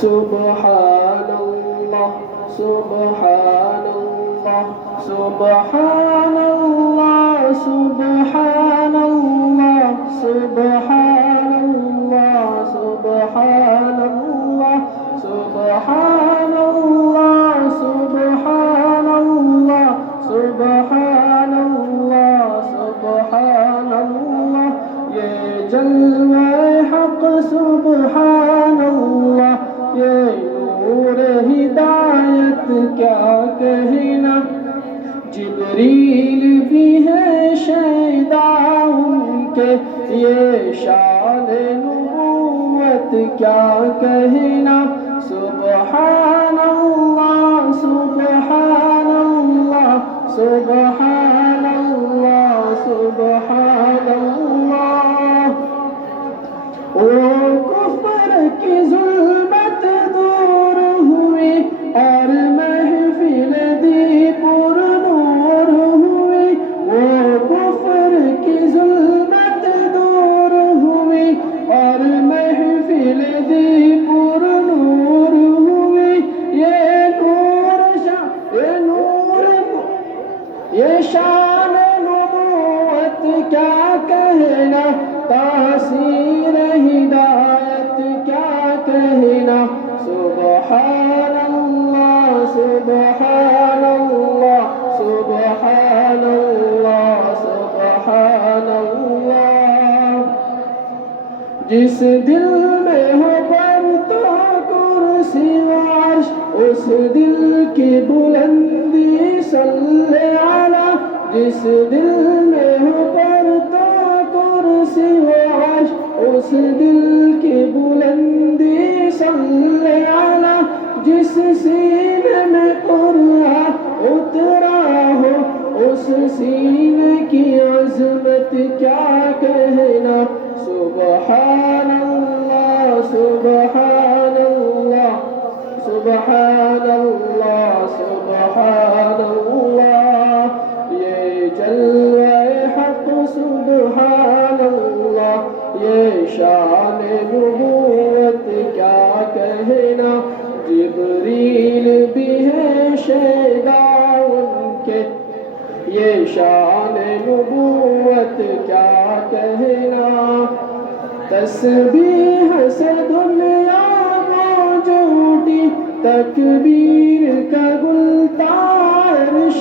سبحان اللہ سبحان اللہ سبحان اللہ سبحان اللہ سبحان اللہ سبحان اللہ سبحان اللہ سبحان اللہ سبحان اللہ سبحان اللہ یہ جلوہ حق سبحان اللہ یہ نور ہدایت کیا کہنا جبریل بھی ہے شیدا ان کے یہ شان نبوت کیا کہنا سبحان اللہ سبحان اللہ سبحان اللہ سبحان اللہ وہ کفر کی ظلمت دور ہوئی اور محفل دی پر نور ہوئی وہ کفر کی ظلمت دور ہوئی اور محفل دی پر نور ہوئی یہ شان نبوت کیا کہنا تاثیر ہدایت کیا کہنا سبحان اللہ سبحان اللہ سبحان اللہ سبحان اللہ جس دل میں ہو برتو کرسی و عرش اس دل کی بلندی صلی علی جس دل میں ہو برتو کرسی و عرش اس دل کی بلندی صلی علی جس سینے میں قرآن اترا ہو اس سینے کی عظمت کیا کہنا سبحان اللہ سبحان اللہ سبحان اللہ سبحان اللہ یہ جلوہ حق سبحان اللہ یہ شان نبوت کیا کہنا جبریل بھی ہے شیدا ان کے یہ شان نبوت کیا کہنا تسبیح سے دنیا کو جھوٹی تکبیر کا گلتار